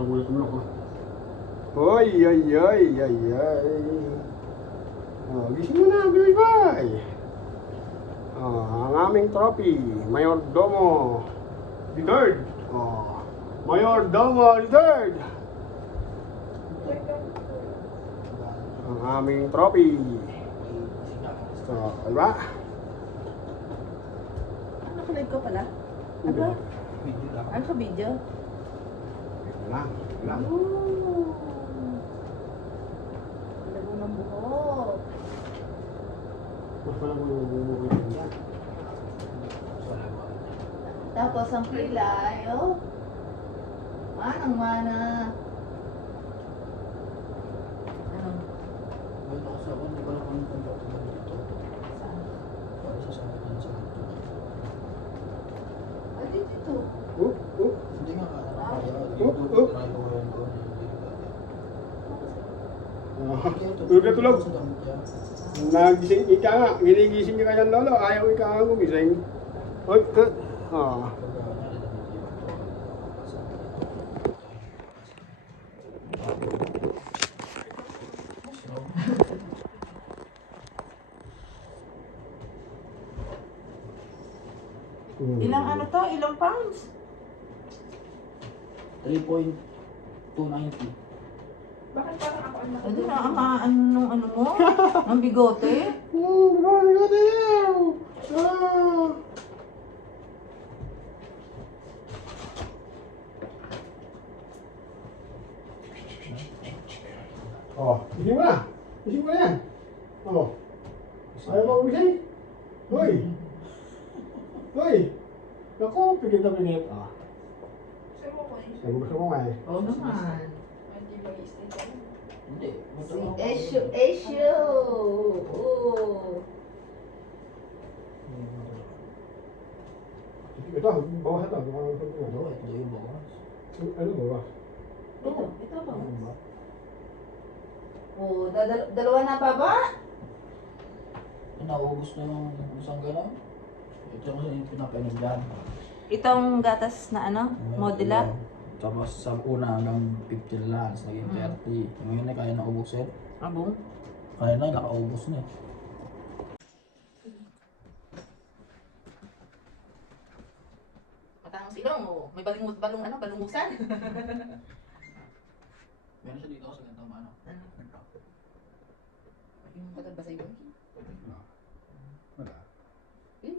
Nagulat mo ako. Oy, ay, ay, ay, ay. Oh, gising mo na, baby boy. Oh, ang aming trophy, Mayordomo the third. Oh, Mayordomo the third. Ang aming trophy. So, diba? Ano kulay ko pala? Hindi. Ano? Ano sa video? Wala, wala. Oh. Labo ng buhok. Mas wala mo yung yan. Tapos ang kilay, oh. Manang-mana. Ano? Saan? Ay, dito. Oh, oh. Hindi nga Tulog na tulog. Nagising ika nga, ginigising niya kanyang lolo, ayaw ika nga gumising. Oy, ah. Ilang ano to? Ilang pounds? 3.290. Bakit parang ako ang Hindi na amaan nung ano mo? Ang bigote? Bigote daw! Ah! Oh, gising mo na! Gising mo na yan! Oh, ayaw mo gumising? Hoy! Hoy! Naku, pigit na pigit. Ah, Gusto mo ko eh. sabi gusto mo nga eh. Oo naman. Hindi mag-i-stay ka lang. Hindi. Si Esyo! Oh. Ito, bawas ito. Ito yung bawas. Ano bawas? Ito ba? Oh, dalawa na baba? Naubos na yung isang gano'n. Ito yung pinapainom dyan. Itong gatas na ano? Modula? Tapos sa una hanggang 15 lang, naging 30. Ngayon na kaya na ubusin. Abong? Kaya na, nakaubos na eh. Matang silong, oh. May balungusan. Meron siya dito sa gantong ano. Yung patad ba sa'yo? Wala. Hey.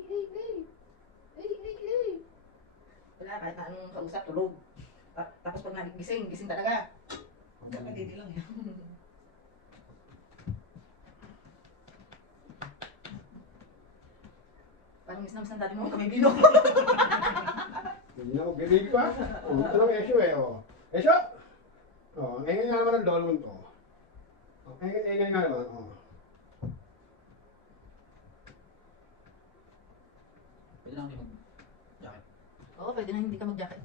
Wala, kahit na anong kausap, tulog. Tapos pag nagising, gising talaga. Kapatid lang yan. Parang misnams ng dati mo kami bilog. Hindi na ako bibig pa. Oh, ito lang Esyo eh. Oh. Esyo! Oh, ang ingay nga naman ng lolo mo to. Oh, ingay nga naman. Oh. Pwede lang din mag-jacket. Oo, pwede na hindi ka mag-jacket.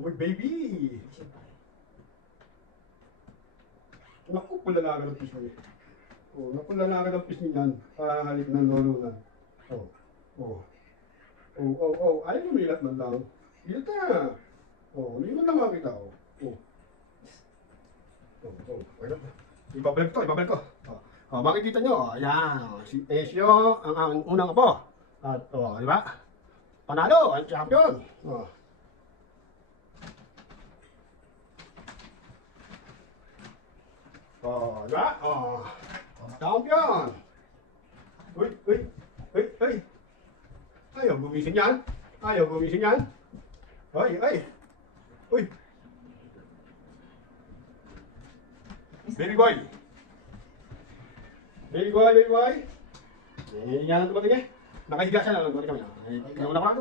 Oh, baby! Siyempre. Naku, palalaga ng pisngi. Oh, naku, lalaka ng pisngi yan. Halik ng lolo na. Oh, oh. Ayaw lumilat man lang. Ilat na. Oh, hindi mo lang makita. Oh. Ayun. Ibabalik ko. Oh, makikita nyo. Ayan. Si Esyo, ang unang apo. At, di ba? Panalo, ang champion. Oh. Oh, di ba? Oh. Champion. Uy. Ayaw gumising yan. Uy. Baby boy. Yan ang dumating eh. Nakahiga siya na lang kami. Nauna pa ako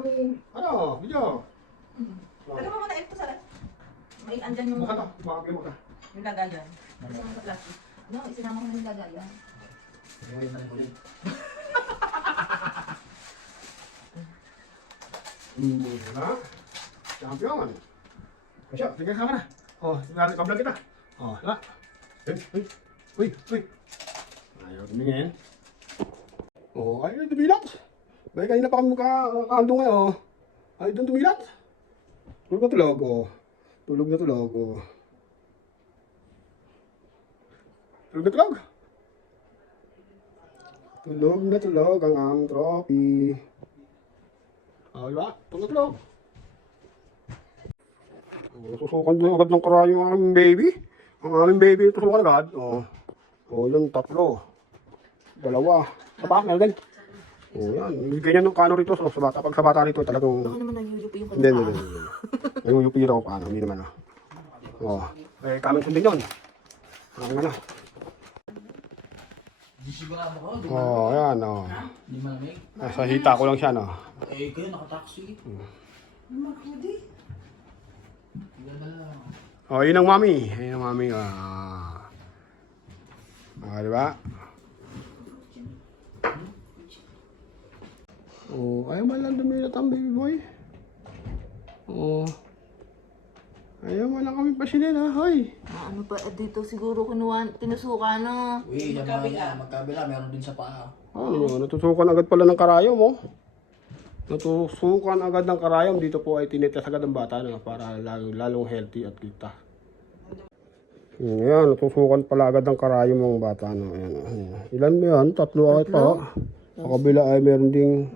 video. Teka mo muna, ito sa may andyan yung Mukha to, makapagay mo ka. yung lagayan. Isama mo sa plastic. No, isinama mo na yung lagayan. Ngayon na ulit. Ha? Champion. Kasya, tingnan ka na. Oh, tingnan ka kita. Oh, diba? Uy. Ayaw tumingin. Oh, ayaw tumilat. Ay, kanina pa kami kakando ngayon, oh. Ay, doon tumilat. Tulog na tulog, oh. Tulog na tulog, oh. Tulog na tulog. Tulog na tulog ang aming trophy. Oh, diba? Tulog na tulog. Susukan din agad ng karayo ang aming baby. Ang aming baby, tusukan agad. Oh. Oh, yung tatlo. Dalawa. Sapa, meron din. Oh, yan. Ganyan ng kano rito sa bata. Pag sa bata rito, talagang... Baka naman nangyuyupo yung Hindi. Yung yupi raw paano, hindi naman. Oh. Eh, kaming sundin yun. Ano. Di sigurado ko, di ba? Oh, yan, oh. Di malamig. Nasa hita ko lang siya, no. Eh, kayo nakataksi. Makudi. Ganda lang. Oh, yun ang mami. Yun ang mami. Ah, diba? Oh, ayaw man lang dumilat ang baby boy. Oh. Ayaw man lang kami pasilin, ha? Hoy. Ano pa dito siguro tinusuka na. Uy, yan mga yan. Magkabila, meron din sa paa. Ano yun? Natusukan agad pala ng karayom, oh. Natusukan agad ng karayom. Dito po ay tinitas agad ang bata na para lalong healthy at kita. Ayan, natusukan pala agad ng karayom ng bata na. Ayan, ayan. Ilan mo yan? Tatlo agad pa. Sa kabila ay meron ding...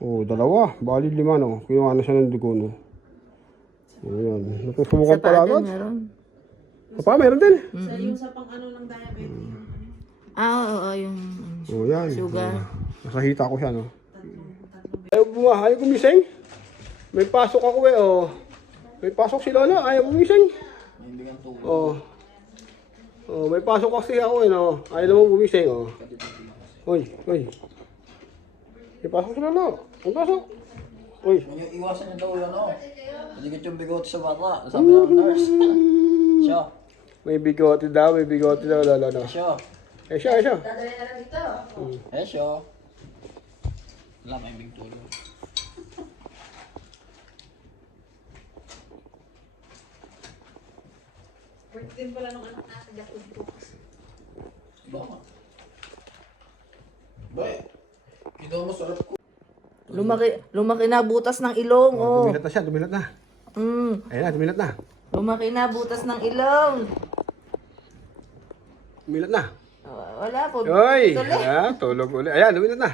Oh, dalawa. Bali 5, no? Kinuha na siya ng dugo, no? Ayan, natusukan pala agad. Sa pa, meron din. Sa yung sa pang ano ng diabetes. Oo, yung Oh, yan. sugar. Nasa hita ko siya, no? Ayaw gumising. May pasok ako, eh, oh. May pasok si Lola, ayaw gumising. May bigang tulog. Oh. Oh, may pasok kasi ako, eh, no? Ayaw naman gumising, oh. Hoy. May pasok si Lola. May pasok. Hoy. Yung iwasan niya daw yun, no? Paligid yung bigot sa bata. Sabi ng nurse. Siya. May bigote daw, Lola, no? Siya. Eh, siya. Dadali na lang dito. Siya. Wala, may big tulog. Work din pala nung anak natin gatod bukas. Bakit? Bay, hindi mo sarap ko. Lumaki na butas ng ilong, oh. Dumilat na siya, dumilat na. Ayun na, dumilat na. Lumaki na butas ng ilong. Dumilat na. Wala po. Hoy! Tuloy. Tulog ulit. Ayan, dumilat na.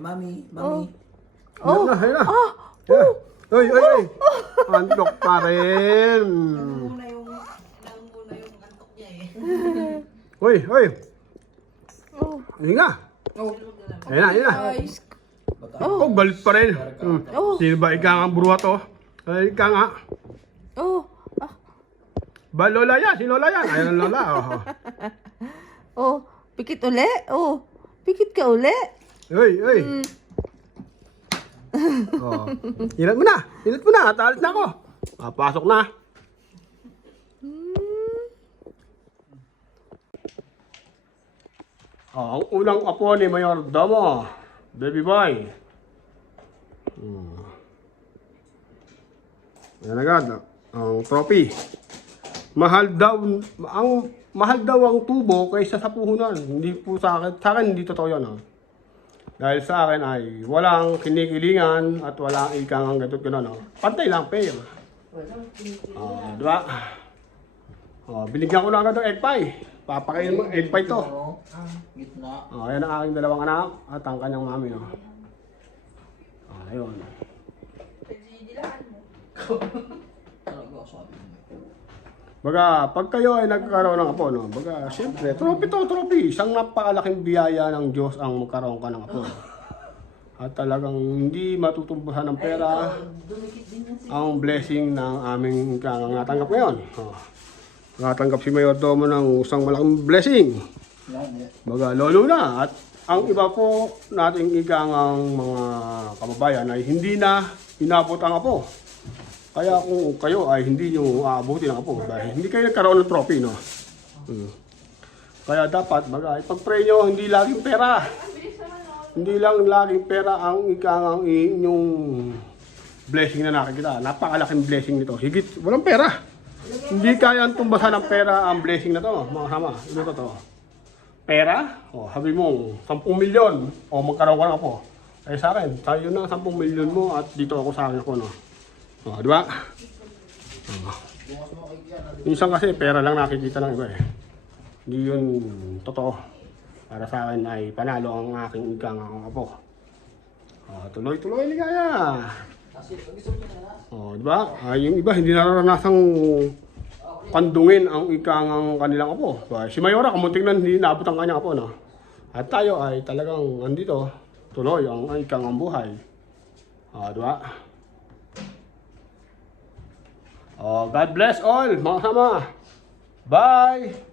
Mami. Oh. Ayun na. Ayan. Hoy. Antok pa rin. Nanguna yung antok niya eh. Hoy. Oh. Hinga. Ayun na. Oh, galit pa rin. Oh. Sino ba ika nga buruwa to? Ay, ika nga. Oh. Ba, Lola yan? Si Lola yan? Ayun ang Lola. Oh. Pikit uli. Oh. Pikit ka uli. Hoy. Oh. Ilat mo na. Talit na ako. Pasok na. Ang unang apo ni Mayor Domo, baby boy. Yan agad, ang trophy. Mahal daw ang tubo kaysa sa puhunan. Hindi po sa akin hindi totoo 'yon. Dahil sa akin ay walang kinikilingan at walang ikang gatot gano'n. Pantay lang, fair. Di ba? Binigyan ko na agad ng egg pie. Papakain mo egg pie to. Gitna. Ayan ang aking dalawang anak at ang kanyang mami. Ayun. Dilaan mo. Talaga, sabi mo. Baga, pag kayo ay nagkaroon ng apo, no? Baga, siyempre, trophy. Isang napakalaking biyaya ng Diyos ang magkaroon ka ng apo. At talagang hindi matutumbusan ng pera ang blessing ng aming natanggap ngayon. Natanggap si Mayor Domo ng isang malaking blessing. Baga, lolo na. At ang iba po nating ikangang mga kababayan ay hindi na inabot ang apo. Kaya kung kayo ay hindi nyo aabuti ng apo, dahil hindi kayo nagkaroon ng trophy, no? Kaya dapat, ipag-pray nyo, hindi laging pera. Hindi lang laging pera ang ikangang inyong blessing na nakikita. Napakalaking blessing nito. Higit, walang pera. Hindi kaya tumbasan ng pera ang blessing na to, mga kasama. Ito to. pera, sabi mo, 10 milyon, magkaroon ka ng apo. Eh sa akin, tayo na 10 milyon mo at dito ako sa akin ako, no? Di ba? Minsan kasi pera lang nakikita ng iba eh. Hindi yun totoo. Para sa akin ay panalo ang aking ikang apo. Tuloy-tuloy ligaya. Di ba? Yung iba hindi naranasang pandungin ang ikang kanilang apo. Si Mayora, kamunting na hindi naabot ang kanyang apo, no? At tayo ay talagang andito, tuloy ang ikang ang buhay. Di ba? God bless all, mga kasama. Bye!